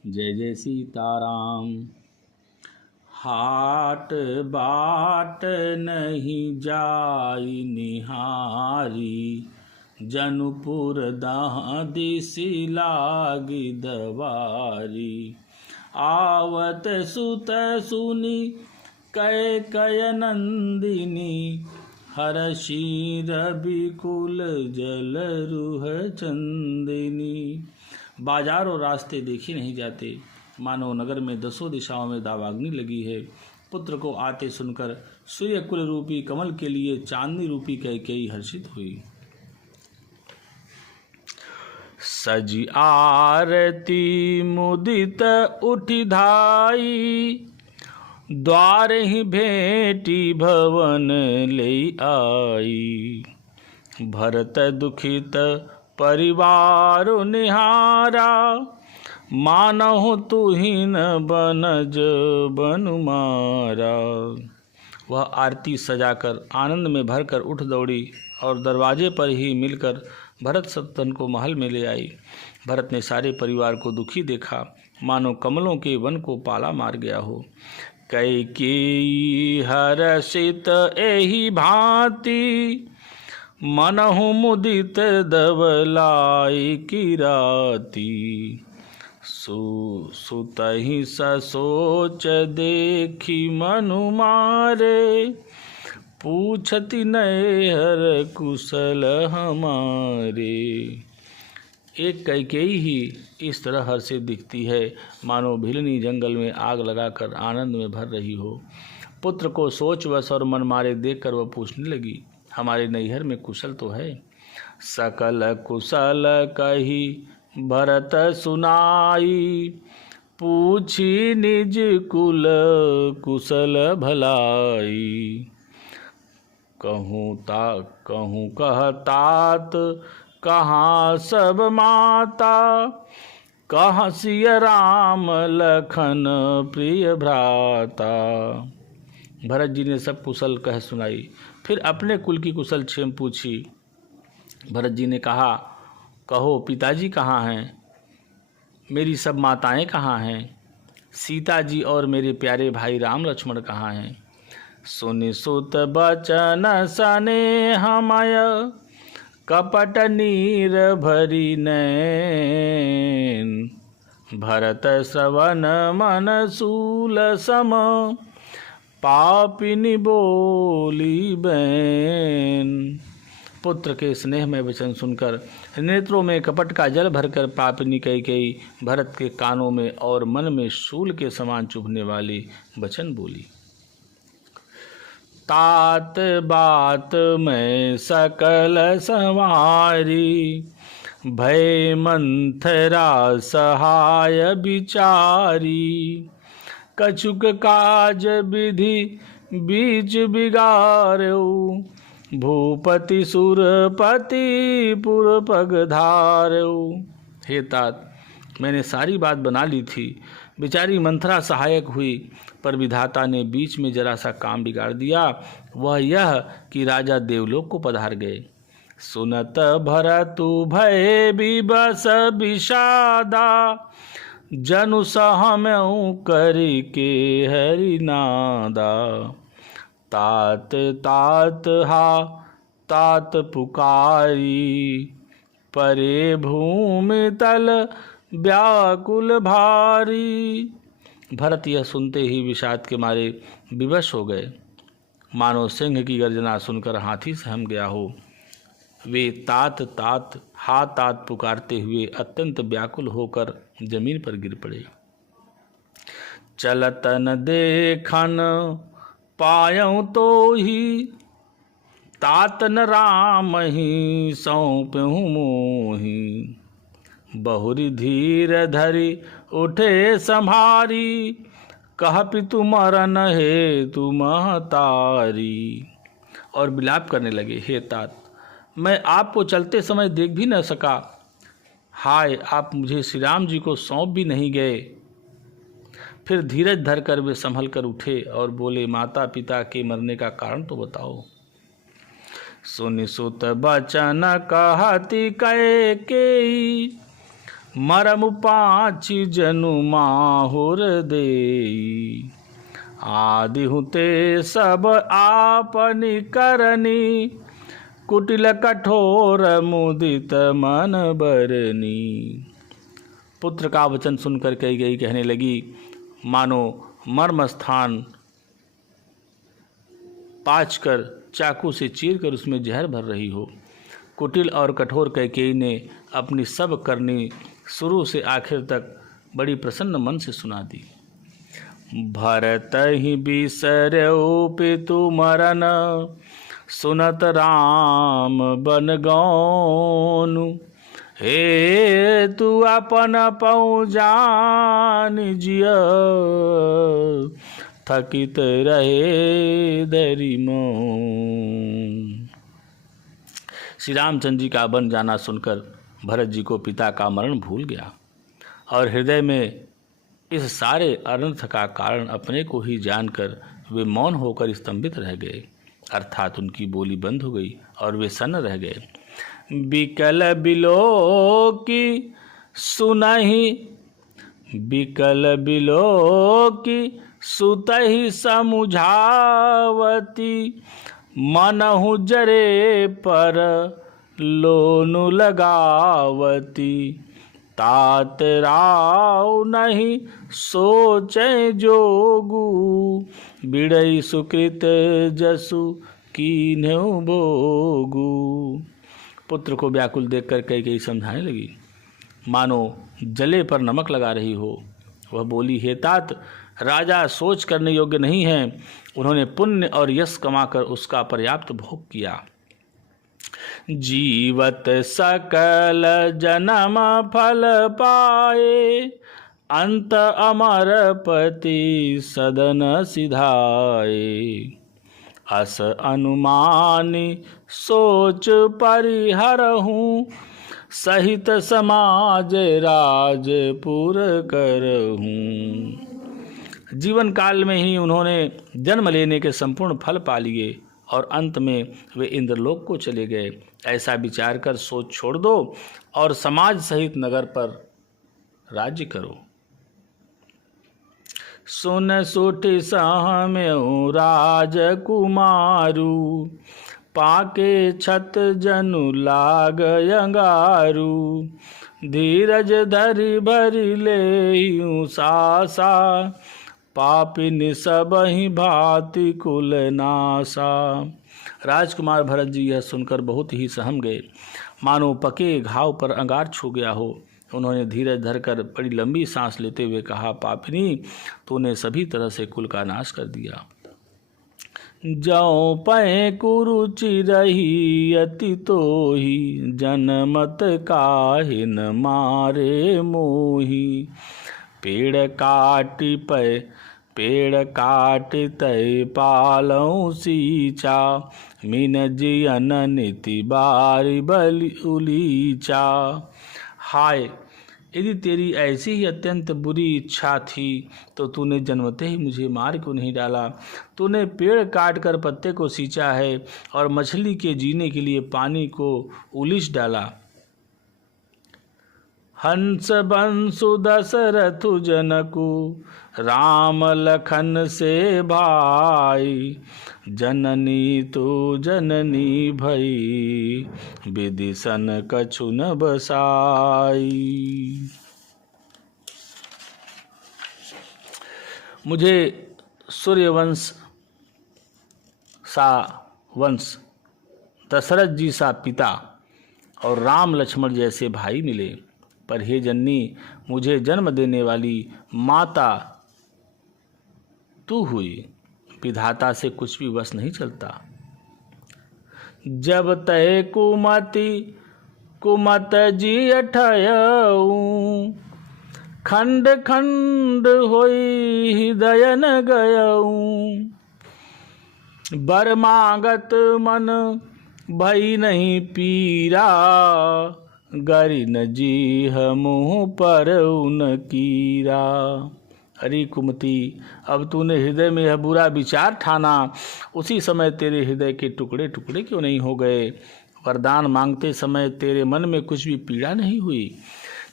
जय जय सीताराम। हाट बाट नहीं जाई निहारी, जनुपुर दादिसी लागी दवारी। आवत सुत सुनी कैकय नंदिनी, हरषि रविकुल जल रुह चंदिनी। बाजार और रास्ते देखे नहीं जाते, मानो नगर में दसों दिशाओं में दावाग्नि लगी है। पुत्र को आते सुनकर सूर्य कुल रूपी कमल के लिए चांदनी रूपी कैकेयी हर्षित हुई। सजी आरती मुदित उठी धाई, द्वार ही भेटी भवन ले आई। भरत दुखित परिवार निहारा, मानहु तुहिन बनज बनुमारा। वह आरती सजाकर आनंद में भरकर उठ दौड़ी और दरवाजे पर ही मिलकर भरत सत्तन को महल में ले आई। भरत ने सारे परिवार को दुखी देखा, मानो कमलों के वन को पाला मार गया हो। कैकेयी हर्षित एहि भांति, मनहु मुदित दबलाई किराती। सुतहि ससोच देखी मनु मारे, पूछति नैहर कुशल हमारे। एक कैकेयी ही इस तरह हर्षित दिखती है, मानो भिलनी जंगल में आग लगाकर आनंद में भर रही हो। पुत्र को सोचवश और मन मारे देखकर वह पूछने लगी, हमारे नैहर में कुशल तो है? सकल कुशल कही भरत सुनाई, पूछी निज कुल कुशल भलाई। कहूँ कहतात कहाँ सब माता, कहाँ सिय राम लखन प्रिय भ्राता। भरत जी ने सब कुशल कह सुनाई, फिर अपने कुल की कुशल क्षेम पूछी। भरत जी ने कहा, कहो पिताजी कहाँ हैं? मेरी सब माताएं कहाँ हैं? सीता जी और मेरे प्यारे भाई राम लक्ष्मण कहाँ हैं? सुनि सुत बचन स्नेहमय, कपट नीर भरी नैन। भरत श्रवण मन सूल सम, पापिनी बोली बैन। पुत्र के स्नेह में वचन सुनकर नेत्रों में कपट का जल भरकर पापिनी कैकेयी भरत के कानों में और मन में शूल के समान चुभने वाली वचन बोली। तात बात में सकल संवारी, भय मंथरा सहाय विचारी। कछुक काज विधि बीच बिगाड़ऊ, भूपति सुरपति पुर पग धारऊ। हे तात, मैंने सारी बात बना ली थी, बेचारी मंथरा सहायक हुई, पर विधाता ने बीच में जरा सा काम बिगाड़ दिया। वह यह कि राजा देवलोक को पधार गए। सुनत भरतु भय विबस विषादा, जनु सहमऊ करि के हरिनादा। तात तात हा तात पुकारी, परे भूमि तल व्याकुल भारी। भरत यह सुनते ही विषाद के मारे विवश हो गए, मानो सिंह की गर्जना सुनकर हाथी सहम गया हो। वे तात तात हा तात पुकारते हुए अत्यंत व्याकुल होकर जमीन पर गिर पड़े। चलतन देखन पायऊँ तो ही, तातन राम ही सौंपहूँ मोही। बहुरी धीर धरि उठे संभारी, कह पितु मरन हे तु महतारी। और विलाप करने लगे, हे तात, मैं आपको चलते समय देख भी न सका। हाय, आप मुझे श्री राम जी को सौंप भी नहीं गए। फिर धीरज धरकर वे संभल कर उठे और बोले, माता पिता के मरने का कारण तो बताओ। सुनि सुत बचन कहती कैकेयी, मरम पाँच जनु माहुर देई, आदि हुते सब आपनि करनी, कुटिल कठोर मुदित मन बरनी। पुत्र का वचन सुनकर कैकेयी कहने लगी, मानो मर्म स्थान पाँच कर चाकू से चीर कर उसमें जहर भर रही हो। कुटिल और कठोर कैकेयी ने अपनी सब करनी शुरू से आखिर तक बड़ी प्रसन्न मन से सुना दी। भरत ही बिसर्यौ पितु मरन, सुनत राम बन गौनु, हे तू अपन पौ जान जिय, थकित रहे दरि मौन। श्री रामचंद्र जी का बन जाना सुनकर भरत जी को पिता का मरण भूल गया और हृदय में इस सारे अनर्थ का कारण अपने को ही जानकर वे मौन होकर स्तंभित रह गए, अर्थात उनकी बोली बंद हो गई और वे सन्न रह गए। बिकल बिलो की सुनहि, बिकल बिलो की सुतहि समुझावती, मनहु जरे पर लोनु लगावती, तात राव नहीं सोचे जोगु, बिड़ई सुकृत जसु कीन्हु भोगु। पुत्र को व्याकुल देखकर कैकेयी समझाने लगी, मानो जले पर नमक लगा रही हो। वह बोली, हे तात, राजा सोच करने योग्य नहीं है। उन्होंने पुण्य और यश कमाकर उसका पर्याप्त भोग किया। जीवत सकल जन्म फल पाए, अंत अमर पति सदन सिधाए, अस अनुमानी सोच परिहरहूँ, सहित समाज राजपुर करहूँ। जीवन काल में ही उन्होंने जन्म लेने के संपूर्ण फल पा लिए और अंत में वे इंद्रलोक को चले गए। ऐसा विचार कर सोच छोड़ दो और समाज सहित नगर पर राज्य करो। सुन सुठी सहम्यु राजकुमारू, पाके छत जनु लाग अंगारू, धीरज धरि भरि लेहिं सासा, पापिन सबहि भांति कुल नासा। राजकुमार भरत जी यह सुनकर बहुत ही सहम गए, मानो पके घाव पर अंगार छू गया हो। उन्होंने धीरज धरकर बड़ी लंबी सांस लेते हुए कहा, पापिनी, तूने सभी तरह से कुल का नाश कर दिया। जौ पै कुरुचि रही अति तोही, जनमत काहे न मारे मोही, पेड़ काट तय पालौ सींचा, मीन जियन नीति बारी बलि उलीचा। हाय, यदि तेरी ऐसी ही अत्यंत बुरी इच्छा थी तो तूने जन्मते ही मुझे मार क्यों नहीं डाला। तूने पेड़ काट कर पत्ते को सींचा है और मछली के जीने के लिए पानी को उलीच डाला। हंस बंसु दशरथु जनकु, राम लखन से भाई, जननी तू जननी भई, विदिशन कछु न बसाई। मुझे सूर्यवंश सा वंश, दशरथ जी सा पिता और राम लक्ष्मण जैसे भाई मिले, पर हे जननी, मुझे जन्म देने वाली माता तू हुई। विधाता से कुछ भी वश नहीं चलता। जब तय कुमत जी अठयऊ, खंड खंड होई हृदय न गयऊ, बर मांगत मन भई नहीं पीरा, गरि न जीह मुँह पर उन कीरा। अरे कुमति, अब तूने हृदय में यह बुरा विचार ठाना, उसी समय तेरे हृदय के टुकड़े टुकड़े क्यों नहीं हो गए। वरदान मांगते समय तेरे मन में कुछ भी पीड़ा नहीं हुई।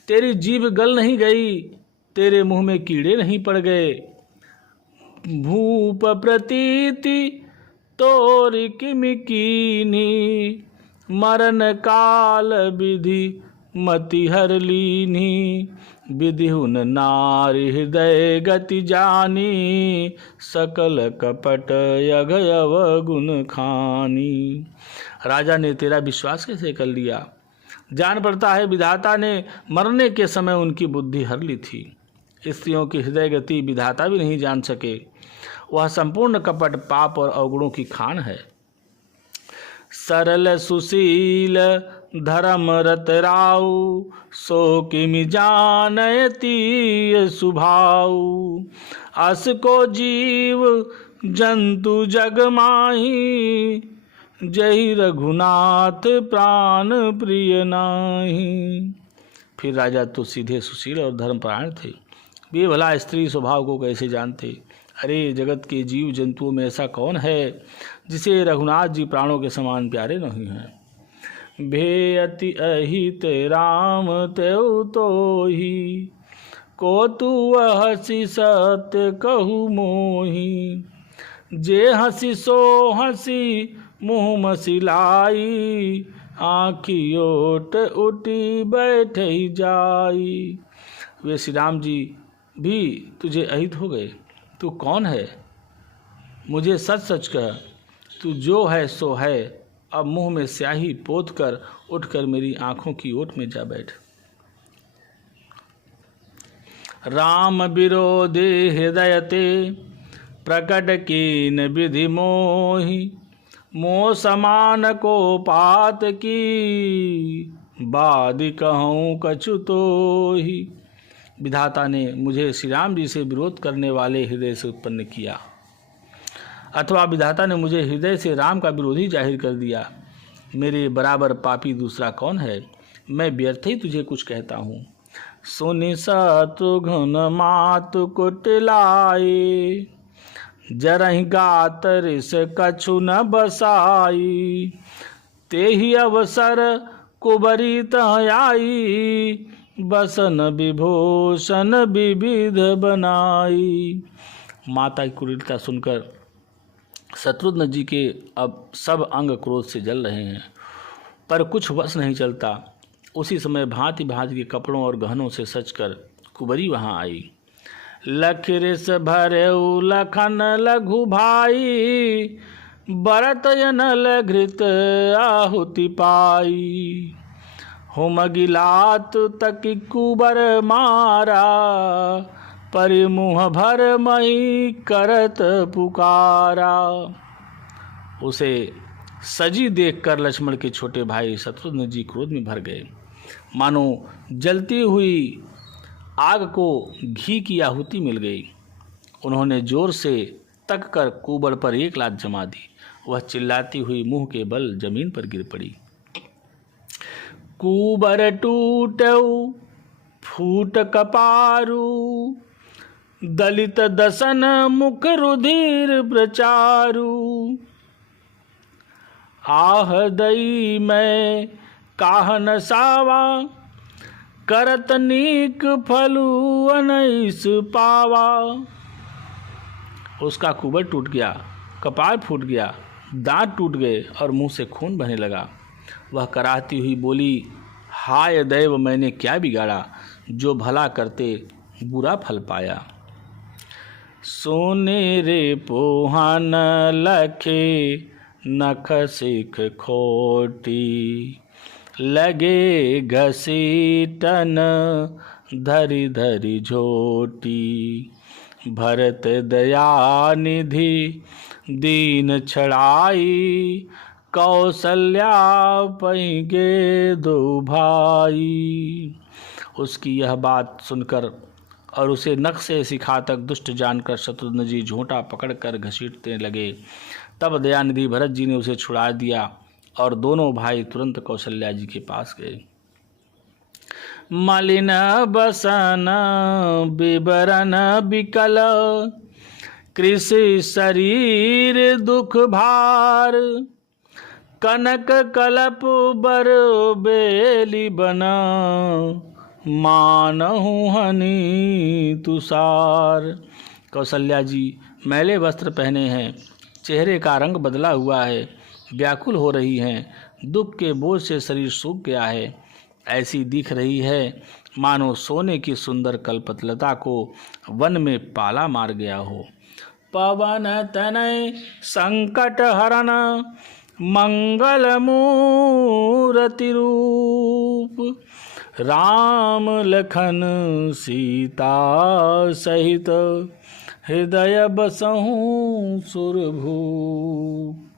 तेरी जीभ गल नहीं गई, तेरे मुंह में कीड़े नहीं पड़ गए। भूप प्रतीति तोर किमि कीनी, मरण काल विधि मति हर लीनी। विधिहुन नारी हृदय गति जानी, सकल कपट यग अवगुण खानी। राजा ने तेरा विश्वास कैसे कर लिया? जान पड़ता है विधाता ने मरने के समय उनकी बुद्धि हर ली थी। स्त्रियों की हृदय गति विधाता भी नहीं जान सके। वह संपूर्ण कपट, पाप और अवगुणों की खान है। सरल सुशील धर्म रत राऊ, सो किमि जानयति सुभाऊ। अस को जीव जंतु जग माही, जय रघुनाथ प्राण प्रिय नाही। फिर राजा तो सीधे सुशील और धर्मपरायण थे। वे भला स्त्री स्वभाव को कैसे जानते? अरे जगत के जीव जंतुओं में ऐसा कौन है जिसे रघुनाथ जी प्राणों के समान प्यारे नहीं हैं। भेयति अहित राम तेउ तोहि, को तू हसी सत्य कहु मोहि। जे हसी सो हसी मुँह मसिलाई, आँखी ओट उठी बैठे जाई। वे श्री राम जी भी तुझे अहित हो गए। तू कौन है? मुझे सच सच कह, तू जो है सो है। अब मुंह में स्याही पोत कर उठकर मेरी आंखों की ओट में जा बैठ। राम विरोधे हृदयते, प्रकट कीन विधि मोहि। मोह समान को पात की, बादि कहूँ कछु तोहि। विधाता ने मुझे श्री राम जी से विरोध करने वाले हृदय से उत्पन्न किया, अथवा विधाता ने मुझे हृदय से राम का विरोधी जाहिर कर दिया। मेरे बराबर पापी दूसरा कौन है? मैं व्यर्थ ही तुझे कुछ कहता हूँ। सुनि शत्रुघ्न मातु कुटिलाई, जरहि गात रिस कछु न बसाई। तेहि अवसर कुबरी तह आई, बसन विभूषण विविध बनाई। माता की कुटिलता सुनकर शत्रुघ्न जी के अब सब अंग क्रोध से जल रहे हैं, पर कुछ वश नहीं चलता। उसी समय भांति भांति के कपड़ों और गहनों से सजकर कुबरी वहाँ आई। लखिरिस भरेउ लखन लघु भाई, बरत अनल घृत आहुति पाई। होम गिलात तकी कुबर मारा, परिमुह भर मई करत पुकारा। उसे सजी देखकर लक्ष्मण के छोटे भाई शत्रुघ्न जी क्रोध में भर गए। मानो जलती हुई आग को घी की आहुति मिल गई। उन्होंने जोर से तक कर कुबर पर एक लात जमा दी। वह चिल्लाती हुई मुंह के बल जमीन पर गिर पड़ी। कुबर टूटऊ फूट कपारू, दलित दसन मुख रुधिर प्रचारू। आह दई मैं काहन सावा, करत नीक फलू अनैस पावा। उसका कुबर टूट गया, कपार फूट गया, दांत टूट गए और मुंह से खून बहने लगा। वह कराहती हुई बोली, हाय दैव, मैंने क्या बिगाड़ा जो भला करते बुरा फल पाया। सोने रे पोहन लखे नख सिख खोटी, लगे घसीटन धरी धरी झोटी। भरत दया निधि दीन छड़ाई, कौशल्या पैगे दो भाई। उसकी यह बात सुनकर और उसे नख से सिखातक दुष्ट जानकर शत्रुघ्न जी झोंटा पकड़कर घसीटने लगे। तब दयानिधि भरत जी ने उसे छुड़ा दिया और दोनों भाई तुरंत कौशल्या जी के पास गए। मलिन बसन विवरण विकल, कृषि शरीर दुख भार। कनक कलप बर बेली बना, मानहु हनि तुषार। कौशल्या जी मैले वस्त्र पहने हैं, चेहरे का रंग बदला हुआ है, व्याकुल हो रही हैं, दुख के बोझ से शरीर सूख गया है। ऐसी दिख रही है मानो सोने की सुंदर कल्पतलता को वन में पाला मार गया हो। पवन तनय संकट हरन मंगल मूर्ति रूप, राम लखन सीता सहित हृदय बसहु सुरभूप।